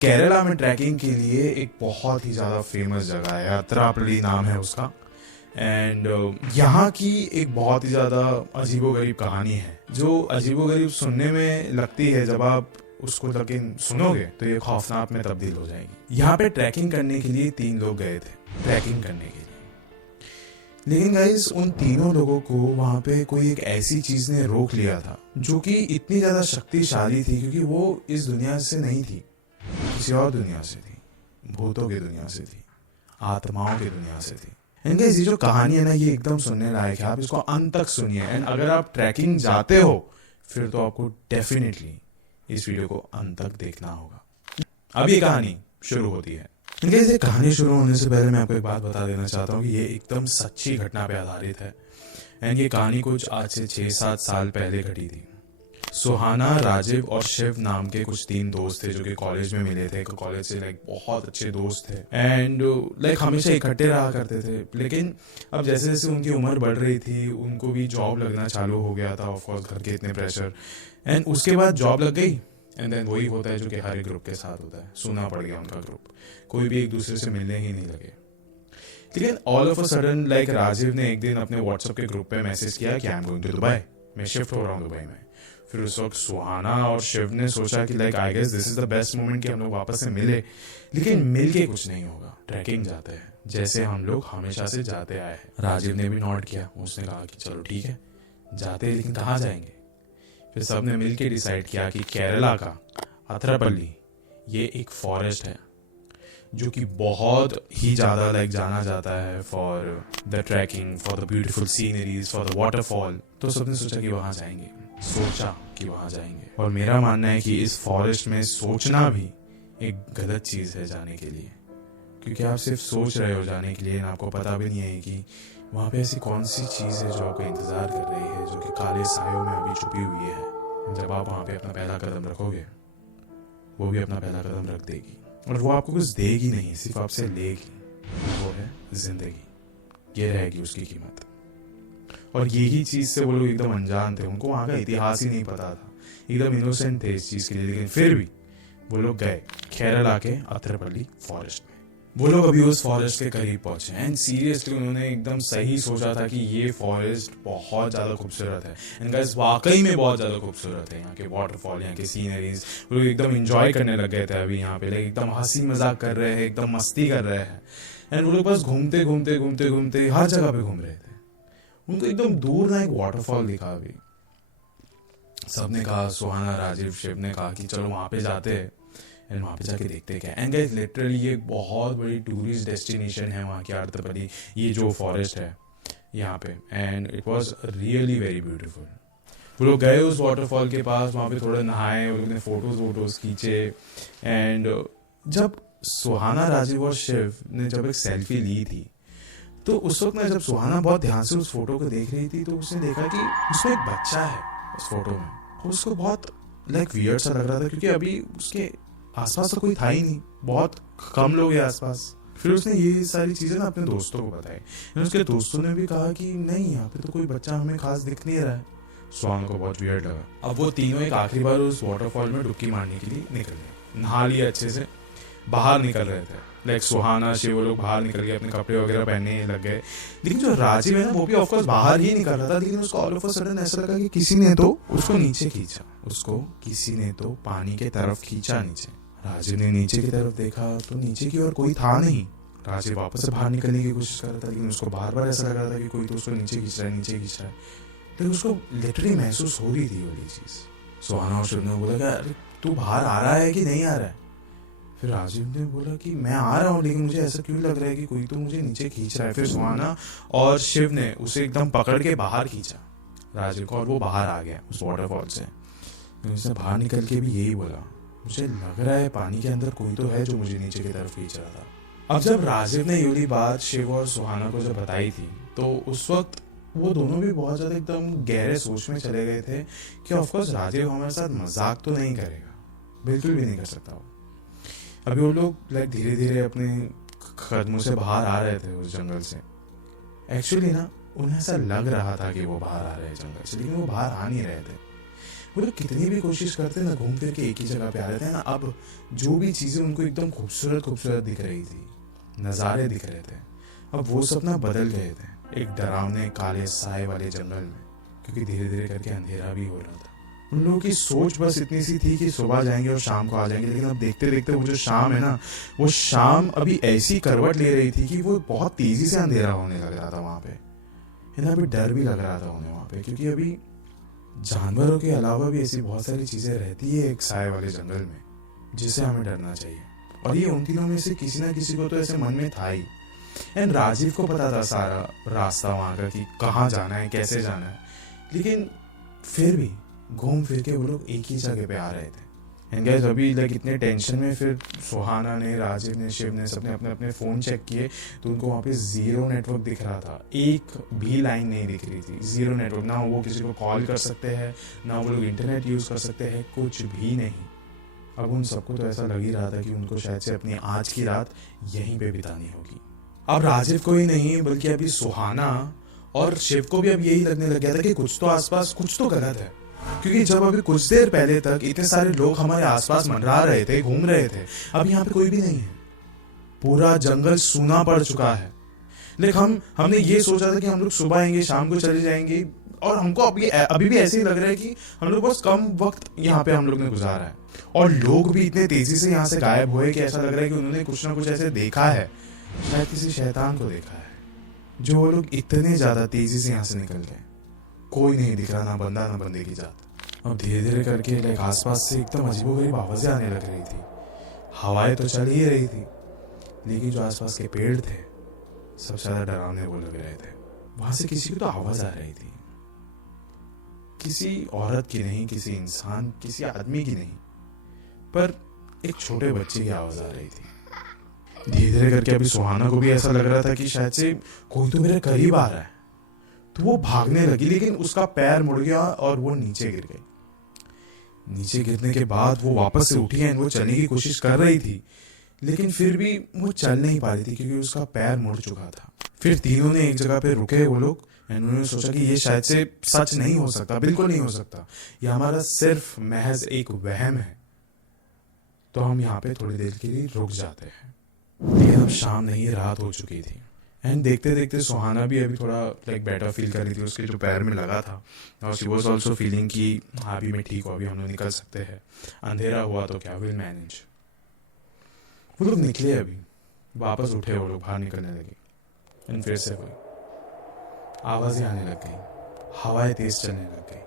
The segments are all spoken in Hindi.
केरला में ट्रैकिंग के लिए एक बहुत ही ज़्यादा फेमस जगह है, अतरापल्ली नाम है उसका। एंड यहाँ की एक बहुत ही ज़्यादा अजीबोगरीब कहानी है, जो अजीबोगरीब सुनने में लगती है, जब आप उसको लेकिन सुनोगे तो ये खौफनाक में तब्दील हो जाएगी। यहाँ पे ट्रैकिंग करने के लिए 3 लोग गए थे ट्रैकिंग करने के लिए, लेकिन गाइस उन तीनों लोगों को वहाँ पे कोई एक ऐसी चीज़ ने रोक लिया था जो कि इतनी ज़्यादा शक्तिशाली थी, क्योंकि वो इस दुनिया से नहीं थी, किसी और दुनिया से थी, भूतों की दुनिया से थी, आत्माओं की दुनिया से थी। इनका ये जो कहानी है ना, ये एकदम सुनने लायक है, आप इसको अंत तक सुनिए। एंड अगर आप ट्रैकिंग जाते हो फिर तो आपको डेफिनेटली इस वीडियो को अंत तक देखना होगा। अब ये कहानी शुरू होती है। इनके ये कहानी शुरू होने से पहले मैं आपको एक बात बता देना चाहता हूँ कि ये एकदम सच्ची घटना पे आधारित है। एंड ये कहानी कुछ आज से 6-7 साल पहले घटी थी। सुहाना, राजीव और शिव नाम के कुछ 3 दोस्त थे जो कि कॉलेज में मिले थे। कॉलेज से बहुत अच्छे दोस्त थे एंड हमेशा इकट्ठे रहा करते थे। लेकिन अब जैसे जैसे उनकी उम्र बढ़ रही थी, उनको भी जॉब लगना चालू हो गया था, ऑफकोर्स घर के इतने प्रेशर। एंड उसके बाद जॉब लग गई एंड देन वही होता है जो कि हर एक ग्रुप के साथ होता है, सुना पड़ गया उनका ग्रुप, कोई भी एक दूसरे से मिलने ही नहीं लगे। लेकिन all of a sudden Rajiv ने एक दिन अपने व्हाट्सएप के ग्रुप पे मैसेज किया कि I am going to Dubai, मैं शिफ्ट हो रहा हूँ दुबई में। फिर उस वक्त सुहाना और शिव ने सोचा कि I guess this is the best moment कि हम लोग वापस से मिले। लेकिन मिल के कुछ नहीं होगा, ट्रैकिंग जाते हैं जैसे हम लोग हमेशा से जाते आए हैं। राजीव ने भी नोट किया, उसने कहा कि चलो ठीक है जाते हैं, लेकिन कहाँ जाएंगे। फिर सबने मिलके डिसाइड किया कि केरला का अतरापल्ली ये एक फॉरेस्ट है जो कि बहुत ही ज़्यादा जाना जाता है for the trekking, for the beautiful sceneries, for the waterfall. तो सबने सोचा कि वहाँ जाएंगे, सोचा कि वहाँ जाएंगे। और मेरा मानना है कि इस फॉरेस्ट में सोचना भी एक गलत चीज़ है जाने के लिए, क्योंकि आप सिर्फ सोच रहे हो जाने के लिए, आपको पता भी नहीं है कि वहाँ पे ऐसी कौन सी चीज़ है जो आपको इंतज़ार कर रही है, जो कि काले सायों में अभी छुपी हुई है। जब आप वहाँ पे अपना पहला कदम रखोगे, वो भी अपना पहला कदम रख देगी, और वो आपको कुछ देगी नहीं, सिर्फ आपसे लेगी। वो है जिंदगी, ये रहेगी उसकी कीमत। और यही चीज़ से वो लोग एकदम अनजान थे, उनको वहाँ का इतिहास ही नहीं पता था, एकदम इनोसेंट थे इस चीज़ के लिए। लेकिन फिर भी वो लोग गए केरला के अतरापल्ली फॉरेस्ट में। वो लोग अभी उस फॉरेस्ट के करीब पहुंचे एंड सीरियसली उन्होंने एकदम सही सोचा था कि ये फॉरेस्ट बहुत ज़्यादा खूबसूरत है। एंड गाइस वाकई में बहुत ज़्यादा खूबसूरत है। यहाँ के वाटरफॉल, यहाँ के सीनरीज, वो लोग एकदम इंजॉय करने लग गए थे अभी यहाँ पे, एकदम हंसी मजाक कर रहे हैं, एकदम मस्ती कर रहे हैं। एंड वो लोग बस घूमते घूमते घूमते घूमते हर जगह पे घूम रहे थे। उनको एकदम दूर ना एक वाटरफॉल दिखा अभी। सबने कहा, सुहाना, राजीव, शिव ने कहा कि चलो वहाँ पे जाते हैं एंड वहाँ पे जाके देखते हैं क्या। एंड गाइस लिटरली ये बहुत बड़ी टूरिस्ट डेस्टिनेशन है वहाँ की अतरापल्ली, ये जो फॉरेस्ट है यहाँ पे। And it was really very beautiful. वो लोग गए उस वाटरफॉल के पास, वहाँ पे थोड़ा नहाए, वो लोग ने फोटोज खींचे। एंड जब सुहाना, राजीव और शिव ने जब एक सेल्फी ली थी, तो उस वक्त ना जब सुहाना बहुत ध्यान से उस फोटो को देख रही थी, तो उसने देखा कि उसमें एक बच्चा है उस फोटो में। उसको बहुत वियर्ड सा लग रहा था, क्योंकि अभी उसके आसपास तो कोई था ही नहीं, बहुत कम लोग हैं आसपास। फिर उसने ये सारी चीजें ना अपने दोस्तों को बताई। उसके दोस्तों ने भी कहा कि नहीं, यहाँ पे तो कोई बच्चा हमें खास दिख नहीं रहा है। सुहाना को बहुत वियर्ड लगा। अब वो तीनों एक आखिरी बार उस वाटरफॉल में डुबकी मारने के लिए निकल गए, नहा लिए अच्छे से, बाहर निकल रहे थे। सुहाना, शिव, वो लोग बाहर निकल गए, अपने कपड़े वगैरह पहनने लग गए। लेकिन जो राजीव है ना, वो भी ऑफकोर्स बाहर ही निकल रहा था। लेकिन उसको ऑल ऑफ अ सडन ऐसा लगा कि किसी ने तो उसको नीचे खींचा, उसको किसी ने तो पानी के तरफ खींचा नीचे। राजीव ने नीचे की तरफ देखा तो नीचे की ओर कोई था नहीं। राजीव वापस से बाहर निकलने की कोशिश कर रहा था, लेकिन उसको बार बार ऐसा लग रहा था कि कोई तो उसको नीचे खींच रहा है, नीचे खींच रहा है। लेकिन उसको लिटरली महसूस हो रही थी वाली चीज। सुहाना और शिव ने बोला, अरे तू बाहर आ रहा है कि नहीं आ रहा है। फिर राजीव ने बोला कि मैं आ रहा हूँ, लेकिन मुझे ऐसा क्यों लग रहा है कि कोई तो मुझे नीचे खींच रहा है। फिर सुहाना और शिव ने उसे एकदम पकड़ के बाहर खींचा राजीव को, और वो बाहर आ गया उस वाटरफॉल से। उसने बाहर निकल के भी यही बोला, मुझे लग रहा है पानी के अंदर कोई तो है जो मुझे नीचे की तरफ खींच रहा था। अब जब राजीव ने ये बात शिव और सुहाना को जब बताई थी, तो उस वक्त वो दोनों भी बहुत ज़्यादा एकदम गहरे सोच में चले गए थे कि ऑफकोर्स राजीव हमारे साथ मजाक तो नहीं करेगा, बिल्कुल भी नहीं कर सकता वो। अभी वो लोग धीरे धीरे अपने कदमों से बाहर आ रहे थे उस जंगल से। एक्चुअली ना उन्हें ऐसा लग रहा था कि वो बाहर आ रहे हैं जंगल से, लेकिन वो बाहर आ नहीं रहे थे। वो लोग कितनी भी कोशिश करते ना घूम फिर के एक ही जगह पे आ रहे थे ना, अब जो भी चीज़ें उनको एकदम खूबसूरत खूबसूरत दिख रही थी, नज़ारे दिख रहे थे, अब वो सब ना बदल गए थे एक डरावने काले साए वाले जंगल में, क्योंकि धीरे धीरे करके अंधेरा भी हो रहा था। उन लोगों की सोच बस इतनी सी थी कि सुबह जाएंगे और शाम को आ जाएंगे, लेकिन अब देखते देखते वो जो शाम है ना, वो शाम अभी ऐसी करवट ले रही थी कि वो बहुत तेजी से अंधेरा होने लग रहा था वहाँ पे। इन्हें अभी डर भी लग रहा था उन्हें वहाँ पे, क्योंकि अभी जानवरों के अलावा भी ऐसी बहुत सारी चीज़ें रहती है एक साए वाले जंगल में जिससे हमें डरना चाहिए। और ये उन तीनों में से किसी ना किसी को तो ऐसे मन में था ही। एंड राजीव को पता था सारा रास्ता वहाँ का कि कहाँ जाना है, कैसे जाना है, लेकिन फिर भी घूम फिर के वो लोग एक ही जगह पे आ रहे थे। एंड गाइस अभी लाइक इतने टेंशन में फिर सुहाना ने, राजीव ने, शिव ने सबने अपने अपने फ़ोन चेक किए तो उनको वहाँ पे ज़ीरो नेटवर्क दिख रहा था, एक भी लाइन नहीं दिख रही थी, ज़ीरो नेटवर्क। ना वो किसी को कॉल कर सकते हैं, ना वो लोग इंटरनेट यूज़ कर सकते हैं, कुछ भी नहीं। अब उन सबको तो ऐसा लग ही रहा था कि उनको शायद से अपनी आज की रात यहीं पे बितानी होगी। अब राजीव को ही नहीं बल्कि अभी सुहाना और शिव को भी अब यही लगने लग गया था कि कुछ तो आसपास कुछ तो गलत है, क्योंकि जब अभी कुछ देर पहले तक इतने सारे लोग हमारे आसपास मंडरा रहे थे, घूम रहे थे, अब यहाँ पे कोई भी नहीं है, पूरा जंगल सूना पड़ चुका है। लेकिन हमने ये सोचा था कि हम लोग सुबह आएंगे, शाम को चले जाएंगे, और हमको अभी भी ऐसे ही लग रहा है कि हम लोग बस कम वक्त यहाँ पे हम लोग ने गुजारा है, और लोग भी इतने तेजी से यहाँ से गायब हुए कि ऐसा लग रहा है कि उन्होंने कुछ ना कुछ ऐसे देखा है, शायद किसी शैतान को देखा है, जो वो लोग इतने ज्यादा तेजी से यहाँ से निकल गए। कोई नहीं दिख रहा, ना बंदा ना बंदे की जात। अब धीरे धीरे करके लाइक आसपास से एकदम अजीबोगरीब आवाजें आने लग रही थी। हवाएं तो चल ही रही थी, लेकिन जो आसपास के पेड़ थे सबसे ज्यादा डरावने वो लग रहे थे। वहां से किसी की तो आवाज आ रही थी, किसी औरत की नहीं, किसी इंसान, किसी आदमी की नहीं, पर एक छोटे बच्चे की आवाज आ रही थी। धीरे धीरे करके अभी सुहाना को भी ऐसा लग रहा था कि शायद से कोई तो मेरे करीब आ रहा है, तो वो भागने लगी, लेकिन उसका पैर मुड़ गया और वो नीचे गिर गई। नीचे गिरने के बाद वो वापस से उठी है, वो चलने की कोशिश कर रही थी, लेकिन फिर भी वो चल नहीं पा रही थी क्योंकि उसका पैर मुड़ चुका था। फिर तीनों ने एक जगह पे रुके वो लोग, उन्होंने सोचा कि ये शायद से सच नहीं हो सकता, बिल्कुल नहीं हो सकता, ये हमारा सिर्फ महज एक वहम है, तो हम यहाँ पे थोड़ी देर के लिए रुक जाते हैं। लेकिन अब शाम नहीं, रात हो चुकी थी। एंड देखते देखते सुहाना भी अभी थोड़ा लाइक बेटर फील कर रही थी, उसके जो पैर में लगा था, और शी वाज आल्सो फीलिंग कि हाँ अभी मैं ठीक हूँ, अभी हम लोग निकल सकते हैं, अंधेरा हुआ तो क्या, विल मैनेज। वो लोग निकले, अभी वापस उठे, वो लोग बाहर निकलने लगे, एंड फिर से वही आवाजें आने लग गई, हवाएं तेज चलने लग गई,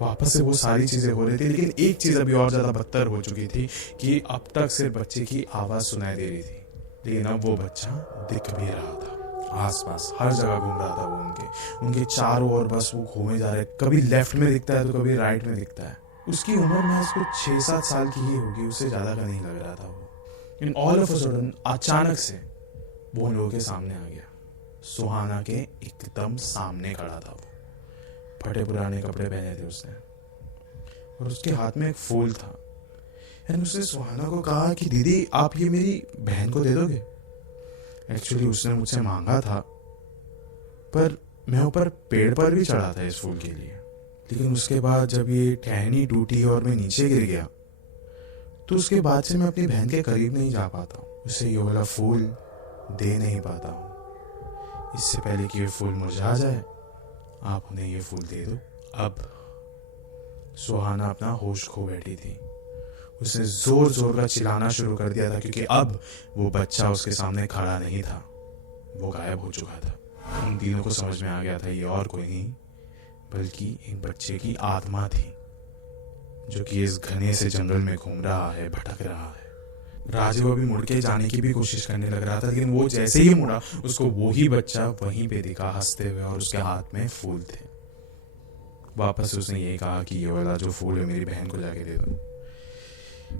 वापस से वो सारी चीजें हो रही थी। लेकिन एक चीज अभी और ज्यादा बदतर हो चुकी थी कि अब तक सिर्फ बच्चे की आवाज सुनाई दे रही थी, लेकिन अब वो बच्चा दिख भी रहा था, आसपास हर जगह घूम रहा था वो, उनके चारों ओर बस वो घूमे जा रहे, कभी लेफ्ट में दिखता है तो कभी राइट में दिखता है। उसकी उम्र में उसको 6-7 साल की ही होगी, उससे ज्यादा का नहीं लग रहा था वो। In all of a sudden अचानक से वो उन लोगों के सामने आ गया, सुहाना के एकदम सामने खड़ा था वो, फटे पुराने कपड़े पहने थे उसने, और उसके हाथ में एक फूल था। एंड उसने सुहाना को कहा कि दीदी आप ये मेरी बहन को दे दोगे। एक्चुअली उसने मुझसे मांगा था, पर मैं ऊपर पेड़ पर भी चढ़ा था इस फूल के लिए, लेकिन उसके बाद जब ये टहनी टूटी और मैं नीचे गिर गया, तो उसके बाद से मैं अपनी बहन के करीब नहीं जा पाता हूँ, उसे ये वाला फूल दे नहीं पाता हूँ। इससे पहले कि ये फूल मुरझा जाए, आप उन्हें ये फूल दे दो। अब सुहाना अपना होश खो बैठी थी, उसने जोर जोर का चिल्लाना शुरू कर दिया था, क्योंकि अब वो बच्चा उसके सामने खड़ा नहीं था, वो गायब हो चुका था। उन तीनों को समझ में आ गया था ये और कोई नहीं बल्कि एक बच्चे की आत्मा थी, जो कि इस घने से जंगल में घूम रहा है, भटक रहा है। राजीव अभी मुड़ के जाने की भी कोशिश करने लग रहा था, लेकिन वो जैसे ही मुड़ा, उसको वो ही बच्चा वहीं पे दिखा हंसते हुए, और उसके हाथ में फूल थे। वापस उसने ये कहा कि ये वाला जो फूल है मेरी बहन को जाके दे दो।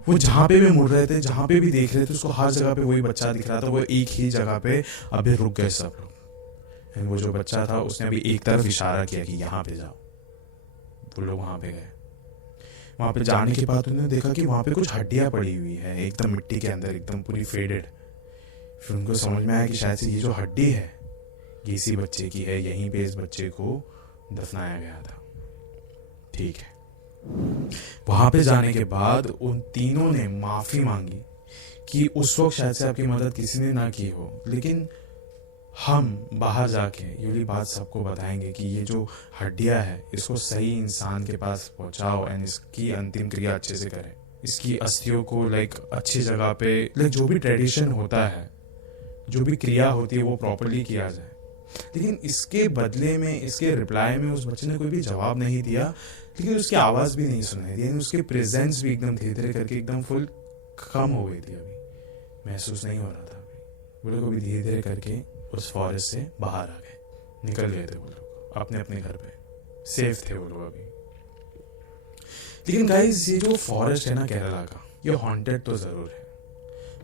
वो जहां पे भी मुड़ रहे थे, जहां पे भी देख रहे थे, उसको हर जगह पे वही बच्चा दिख रहा था, वो एक ही जगह पे अभी रुक गए सब लोग। वो जो बच्चा था उसने अभी एक तरफ इशारा किया कि यहाँ पे जाओ, वो लोग वहां पे गए। वहां पे जाने के बाद उन्होंने देखा कि वहां पे कुछ हड्डियां पड़ी हुई है एकदम मिट्टी के अंदर, एकदम पूरी फेडेड। फिर उनको समझ में आया कि शायद से ये जो हड्डी है ये इसी बच्चे की है, यहीं पे इस बच्चे को दफनाया गया था। ठीक है, वहां पे जाने के बाद उन तीनों ने माफी मांगी कि उस वक्त शायद से आपकी मदद किसी ने ना की हो, लेकिन हम बाहर जाके ये वाली बात सबको बताएंगे कि ये जो हड्डियां है इसको सही इंसान के पास पहुंचाओ एंड इसकी अंतिम क्रिया अच्छे से करें। इसकी अस्थियों को अच्छी जगह पे जो भी ट्रेडिशन होता है, जो भी क्रिया होती है वो प्रॉपरली किया जाए। लेकिन इसके बदले में, इसके रिप्लाई में उस बच्चे ने कोई भी जवाब नहीं दिया, लेकिन उसकी आवाज़ भी नहीं सुनाई दी, उसके प्रेजेंस भी एकदम धीरे धीरे करके एकदम फुल कम हो गई थी। अभी महसूस नहीं हो रहा था। अभी वो लोग अभी धीरे धीरे करके उस फॉरेस्ट से बाहर आ गए, निकल गए थे वो लोग अपने अपने घर पे, सेफ थे वो लोग अभी। लेकिन गाइस ये जो फॉरेस्ट है ना केरला का, ये हॉन्टेड तो ज़रूर है।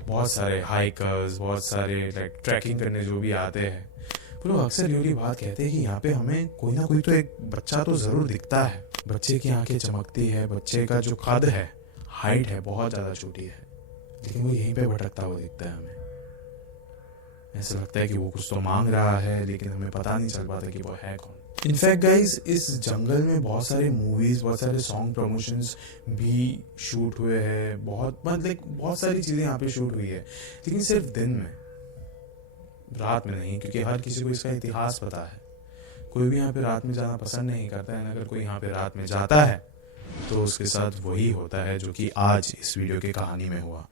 बहुत सारे हाइकर्स, बहुत सारे ट्रैकिंग करने जो भी आते हैं, वो लोग अक्सर ये वाली बात कहते हैं कि यहाँ पे हमें कोई ना कोई तो एक बच्चा तो ज़रूर दिखता है। बच्चे की आंखें चमकती है, बच्चे का जो कद है, हाइट है, बहुत ज़्यादा छोटी है, लेकिन वो यहीं पे भटकता हुआ दिखता है हमें। ऐसा लगता है कि वो कुछ तो मांग रहा है, लेकिन हमें पता नहीं चल पाता कि वो है कौन। इनफैक्ट गाइज इस जंगल में बहुत सारे मूवीज, बहुत सारे सॉन्ग प्रमोशंस भी शूट हुए हैं, बहुत सारी चीज़ें यहाँ पे शूट हुई है, लेकिन सिर्फ दिन में, रात में नहीं, क्योंकि हर किसी को इसका इतिहास पता है। कोई भी यहाँ पे रात में जाना पसंद नहीं करता है। अगर कोई यहाँ पे रात में जाता है तो उसके साथ वही होता है जो कि आज इस वीडियो की कहानी में हुआ।